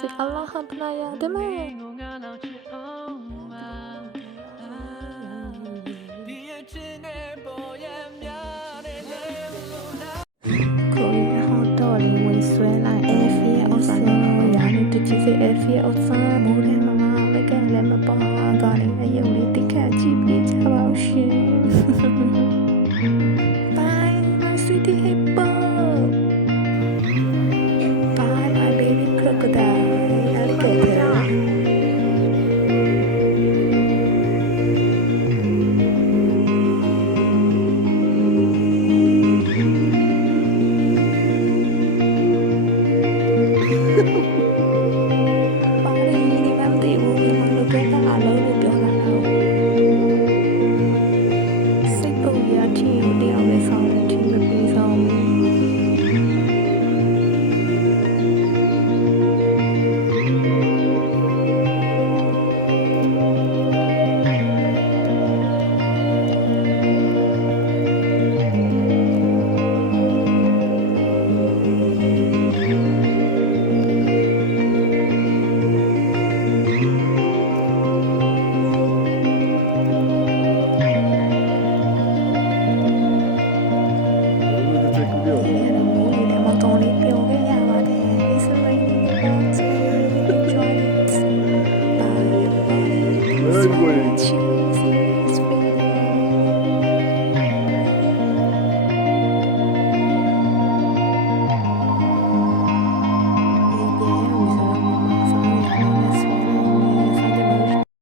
say Allah Habnaya Deme. Korea hot dolly we swear like air also yani to just say air also more than mama like a lemon bar got it a young lady catch it ကြပါဦးရှင်